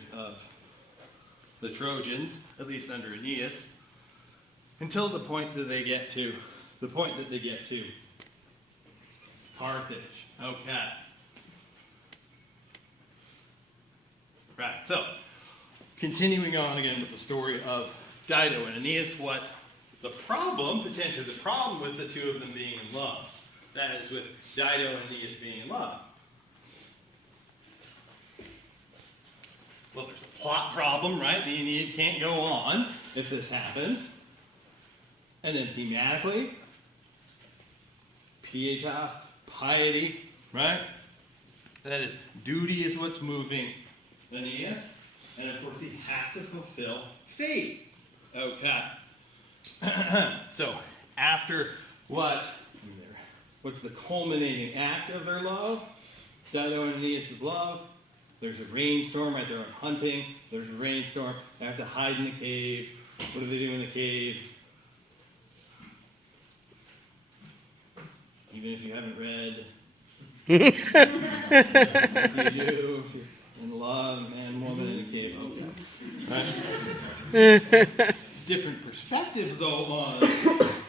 adventures of the Trojans, at least under Aeneas, until the point that they get to Carthage. Okay. Right, so continuing on again with the story of Dido and Aeneas, what potentially the problem with the two of them being in love, that is with Dido and Aeneas being in love. Well, there's a plot problem, right? The Aeneid can't go on if this happens. And then thematically, pietas, piety, right? That is, duty is what's moving Aeneas. And of course, he has to fulfill fate. Okay. So, after what's the culminating act of their love? Dido and Aeneas' love. There's a rainstorm, right? They're out hunting. There's a rainstorm. They have to hide in the cave. What do they do in the cave? Even if you haven't read, what do you do if you're in love, man, woman in a cave? Okay. Right? Different perspectives, though, on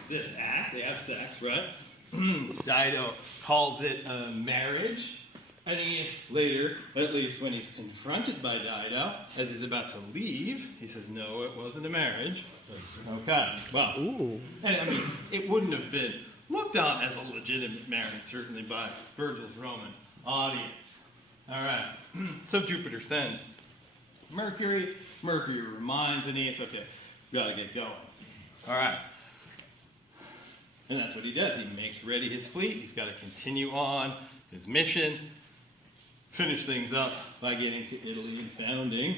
this act. They have sex, right? Dido calls it a marriage. Aeneas later, at least when he's confronted by Dido, as he's about to leave, he says, no, it wasn't a marriage. Okay, well, and I mean, it wouldn't have been looked on as a legitimate marriage, certainly by Virgil's Roman audience. All right, so Jupiter sends Mercury. Mercury reminds Aeneas, okay, we got to get going. All right. And that's what he does. He makes ready his fleet. He's got to continue on his mission, finish things up by getting to Italy and founding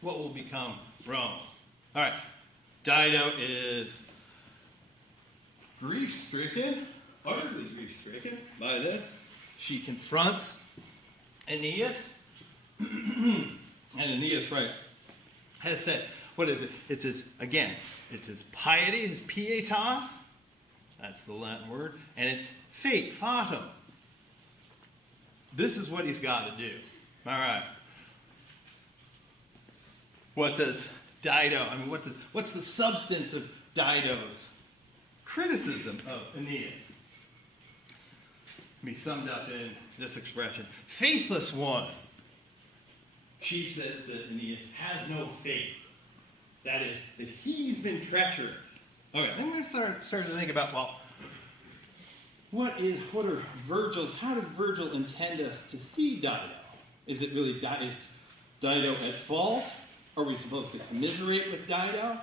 what will become Rome. All right. Dido is grief-stricken, utterly grief-stricken by this. She confronts Aeneas. And Aeneas, right, has said, what is it? It's his piety, his pietas. That's the Latin word. And it's fate, fato. This is what he's got to do. All right. What does Dido, what's the substance of Dido's criticism of Aeneas? Can be summed up in this expression: faithless one. She says that Aeneas has no faith. That is, that he's been treacherous. Okay, then we're going to start to think about, well, how did Virgil intend us to see Dido? Is Dido at fault? Are we supposed to commiserate with Dido?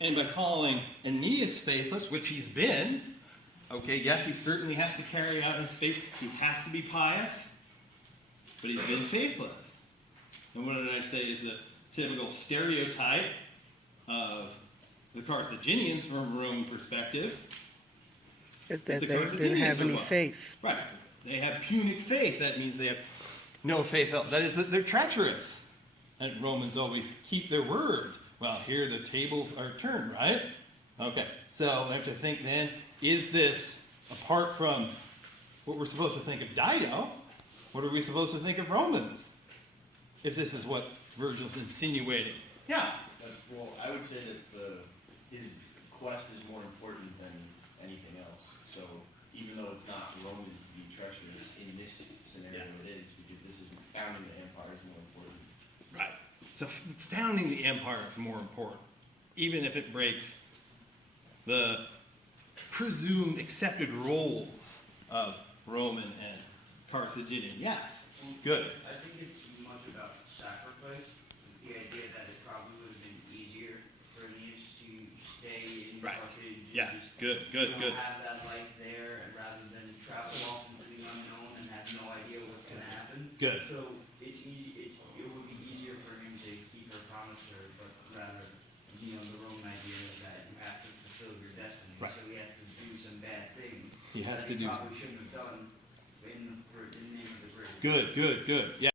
And by calling Aeneas faithless, which he's been, okay, yes, he certainly has to carry out his faith. He has to be pious, but he's been faithless. And what did I say is the typical stereotype of the Carthaginians from a Roman perspective? Is that they didn't have any faith. Right. They have punic faith. That means they have no faith. That is that they're treacherous. And Romans always keep their word. Well, here the tables are turned, right? Okay. So we have to think then, is this, apart from what we're supposed to think of Dido, what are we supposed to think of Romans? If this is what Virgil's insinuating. Yeah. Well, I would say that his quest is more important than anything else. So even though it's not Romans to be treacherous, in this scenario yes. It is, because this is founding the empire is more important. Right. So founding the empire is more important, even if it breaks the presumed accepted roles of Roman and Carthaginian. Yes. Good. I think it's much about sacrifice. The idea that it probably would have been easier for Aeneas to stay in Carthage. Yes. Good. Have that life there, and rather than travel off into the unknown and have no idea what's going to happen. Good. So it's easy. It would be easier for him to keep her promise to her, but rather, the Roman idea is that you have to fulfill your destiny. Right. So he has to do some bad things. He has that to do probably some. shouldn't have done in the name of the grace. Good. Yeah.